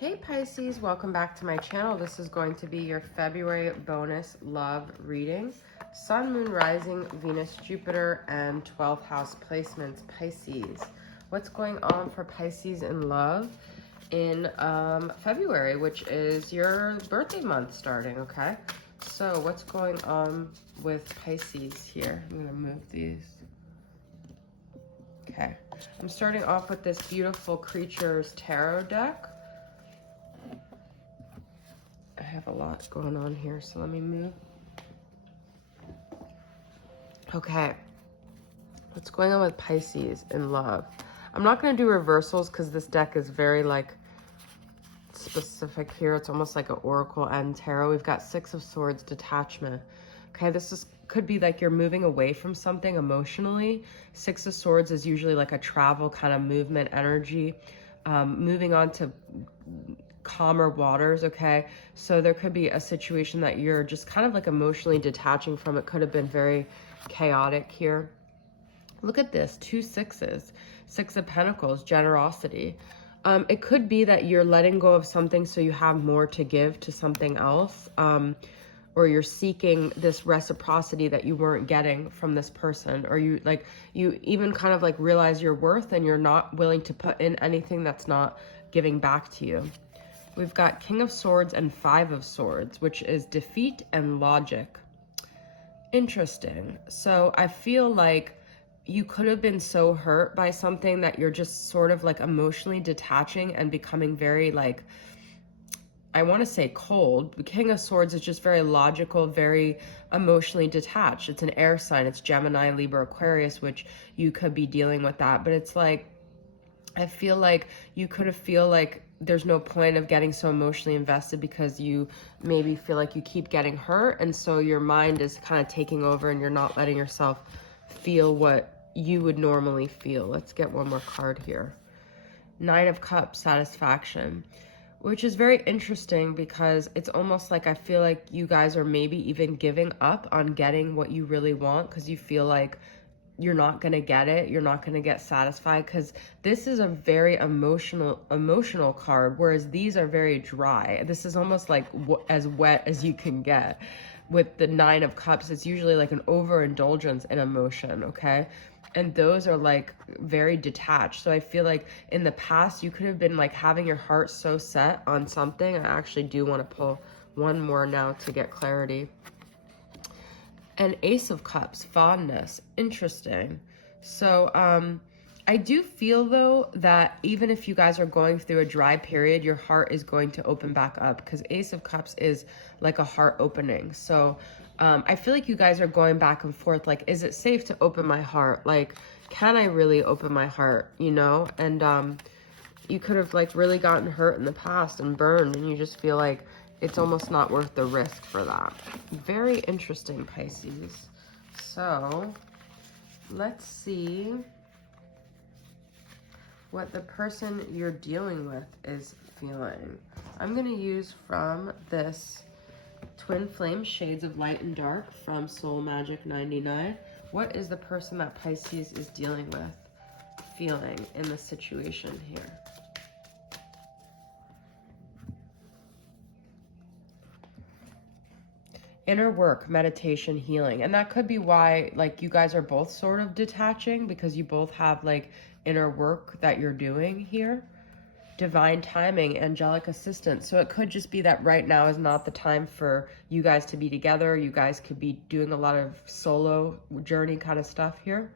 Hey Pisces, welcome back to my channel. This is going to be your February bonus love reading. Sun, Moon, Rising, Venus, Jupiter, and 12th house placements, Pisces. What's going on for Pisces in love in February, which is your birthday month starting, okay? So what's going on with Pisces here? I'm gonna move these. Okay, I'm starting off with this beautiful Creatures Tarot deck. I have a lot going on here, so let me move. Okay, what's going on with Pisces in love? I'm not going to do reversals because this deck is very like specific here. It's almost like an oracle and tarot. We've got Six of Swords, detachment. Okay, could be like you're moving away from something emotionally. Six of Swords is usually like a travel kind of movement energy. Moving on to calmer waters, okay? So there could be a situation that you're just kind of like emotionally detaching from. It could have been very chaotic here. Look at this, 2 sixes, 6 of Pentacles, generosity. It could be that you're letting go of something so you have more to give to something else, or you're seeking this reciprocity that you weren't getting from this person, or you even kind of like realize your worth and you're not willing to put in anything that's not giving back to you. We've got King of Swords and 5 of Swords, which is defeat and logic. Interesting. So I feel like you could have been so hurt by something that you're just sort of like emotionally detaching and becoming very like, I want to say cold. The King of Swords is just very logical, very emotionally detached. It's an air sign. It's Gemini, Libra, Aquarius, which you could be dealing with that. But it's like, I feel like you could feel like there's no point of getting so emotionally invested because you maybe feel like you keep getting hurt. And so your mind is kind of taking over and you're not letting yourself feel what you would normally feel. Let's get one more card here. 9 of Cups, satisfaction, which is very interesting because it's almost like I feel like you guys are maybe even giving up on getting what you really want because you feel like you're not going to get it. You're not going to get satisfied because this is a very emotional card, whereas these are very dry. This is almost like as wet as you can get. With the 9 of Cups, it's usually like an overindulgence in emotion, okay? And those are like very detached. So I feel like in the past, you could have been like having your heart so set on something. I actually do want to pull one more now to get clarity. And Ace of Cups, fondness, interesting. So I do feel though that even if you guys are going through a dry period, your heart is going to open back up because Ace of Cups is like a heart opening. So I feel like you guys are going back and forth. Like, is it safe to open my heart? Like, can I really open my heart, you know? And you could have like really gotten hurt in the past and burned, and you just feel like it's almost not worth the risk for that. Very interesting, Pisces. So let's see what the person you're dealing with is feeling. I'm going to use from this Twin Flame Shades of Light and Dark from Soul Magic 99. What is the person that Pisces is dealing with feeling in the situation here? Inner work, meditation, healing. And that could be why like you guys are both sort of detaching, because you both have like inner work that you're doing here. Divine timing, angelic assistance. So it could just be that right now is not the time for you guys to be together. You guys could be doing a lot of solo journey kind of stuff here.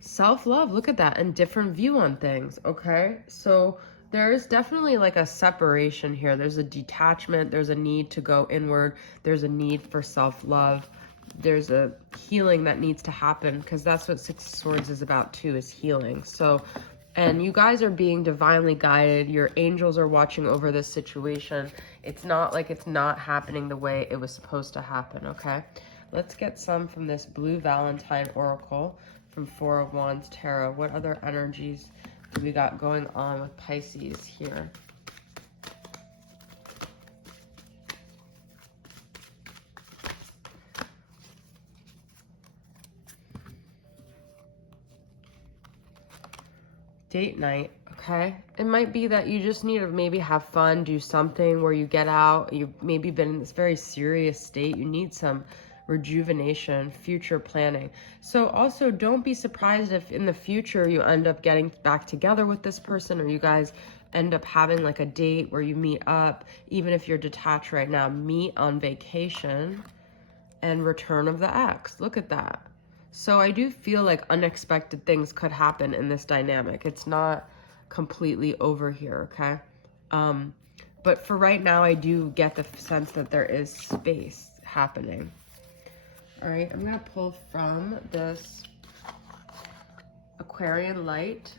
Self-love, look at that, and different view on things, okay? So there is definitely like a separation here. There's a detachment, there's a need to go inward, there's a need for self-love, there's a healing that needs to happen, because that's what Six of Swords is about too, is healing. So, and you guys are being divinely guided. Your angels are watching over this situation. It's not like it's not happening the way it was supposed to happen, okay? Let's get some from this Blue Valentine Oracle from 4 of Wands Tarot. What other energies do we got going on with Pisces here? Date night, okay? It might be that you just need to maybe have fun, do something where you get out. You've maybe been in this very serious state. You need some rejuvenation, future planning. So also don't be surprised if in the future you end up getting back together with this person, or you guys end up having like a date where you meet up. Even if you're detached right now, meet on vacation. And return of the ex. Look at that. So I do feel like unexpected things could happen in this dynamic. It's not completely over here, okay? But for right now, I do get the sense that there is space happening. All right, I'm gonna pull from this Aquarian Light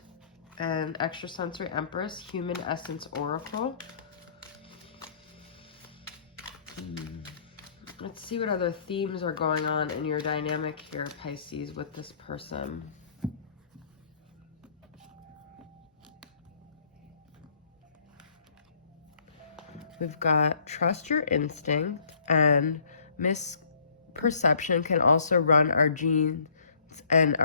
and Extrasensory Empress Human Essence Oracle. Let's see what other themes are going on in your dynamic here, Pisces, with this person. We've got trust your instinct, and misperception can also run our genes and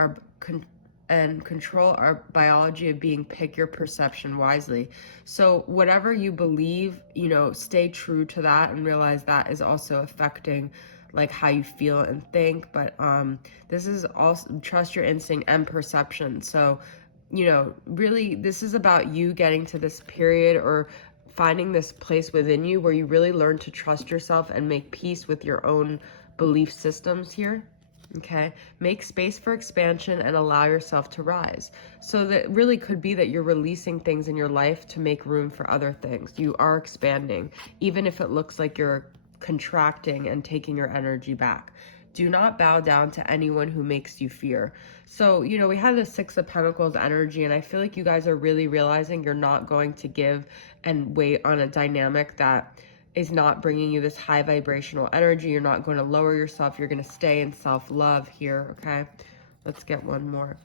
control our biology of being. Pick your perception wisely. So whatever you believe, you know, stay true to that and realize that is also affecting like how you feel and think. But this is also trust your instinct and perception. So, you know, really this is about you getting to this period or finding this place within you where you really learn to trust yourself and make peace with your own belief systems here. Okay, make space for expansion and allow yourself to rise. So that really could be that you're releasing things in your life to make room for other things. You are expanding, even if it looks like you're contracting and taking your energy back. Do not bow down to anyone who makes you fear. So, you know, we have the Six of Pentacles energy, and I feel like you guys are really realizing you're not going to give and wait on a dynamic that is not bringing you this high vibrational energy. You're not going to lower yourself. You're going to stay in self-love here, okay? Let's get one more.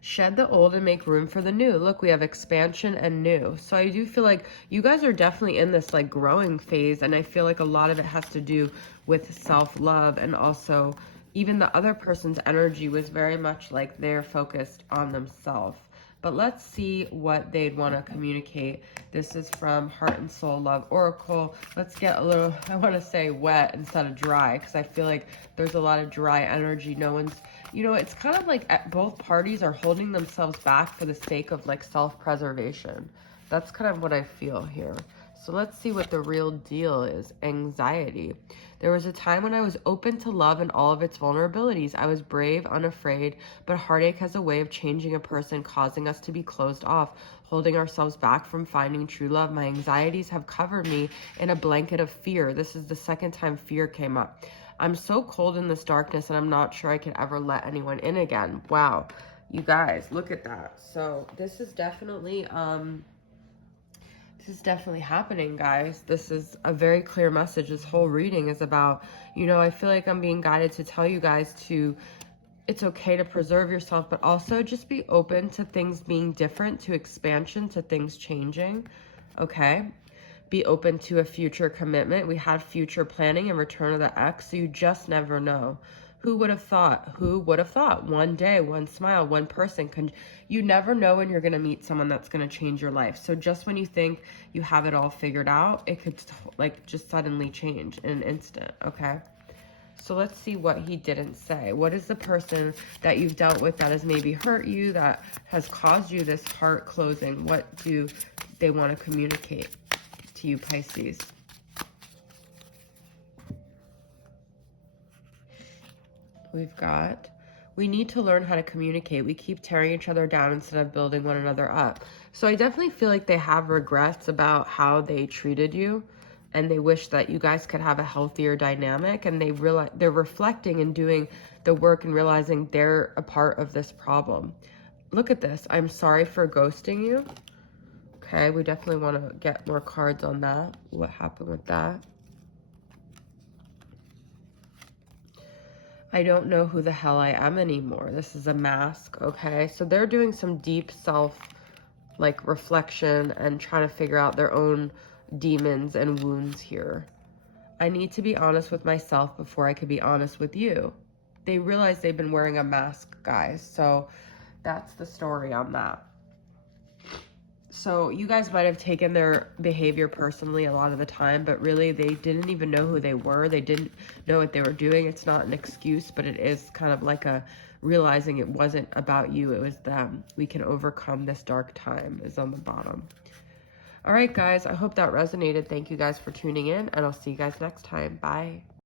Shed the old and make room for the new. Look, we have expansion and new. So I do feel like you guys are definitely in this like growing phase, and I feel like a lot of it has to do with self-love, and also even the other person's energy was very much like they're focused on themselves. But let's see what they'd want to communicate. This is from Heart and Soul Love Oracle. Let's get a little, I want to say wet instead of dry, because I feel like there's a lot of dry energy. No one's, you know, it's kind of like both parties are holding themselves back for the sake of like self-preservation. That's kind of what I feel here. So let's see what the real deal is. Anxiety. There was a time when I was open to love and all of its vulnerabilities. I was brave, unafraid, but heartache has a way of changing a person, causing us to be closed off, holding ourselves back from finding true love. My anxieties have covered me in a blanket of fear. This is the second time fear came up. I'm so cold in this darkness, and I'm not sure I could ever let anyone in again. Wow, you guys, look at that. So this is definitely happening, guys. This is a very clear message. This whole reading is about, you know, I feel like I'm being guided to tell you guys to, it's okay to preserve yourself, but also just be open to things being different, to expansion, to things changing, okay? Be open to a future commitment. We had future planning and return of the ex, so you just never know. Who would have thought? Who would have thought? One day, one smile, one person can. You never know when you're going to meet someone that's going to change your life. So just when you think you have it all figured out, it could like just suddenly change in an instant, okay? So let's see what he didn't say. What is the person that you've dealt with that has maybe hurt you, that has caused you this heart closing? What do they want to communicate to you, Pisces? We've got, we need to learn how to communicate. We keep tearing each other down instead of building one another up. So I definitely feel like they have regrets about how they treated you, and they wish that you guys could have a healthier dynamic, and they realize they're reflecting and doing the work and realizing they're a part of this problem. Look at this. I'm sorry for ghosting you. Okay, we definitely want to get more cards on that. What happened with that? I don't know who the hell I am anymore. This is a mask, okay? So they're doing some deep self, like, reflection and trying to figure out their own demons and wounds here. I need to be honest with myself before I could be honest with you. They realize they've been wearing a mask, guys. So that's the story on that. So you guys might have taken their behavior personally a lot of the time, but really they didn't even know who they were. They didn't know what they were doing. It's not an excuse, but it is kind of like a realizing it wasn't about you. It was them. We can overcome this dark time is on the bottom. All right, guys, I hope that resonated. Thank you guys for tuning in, and I'll see you guys next time. Bye.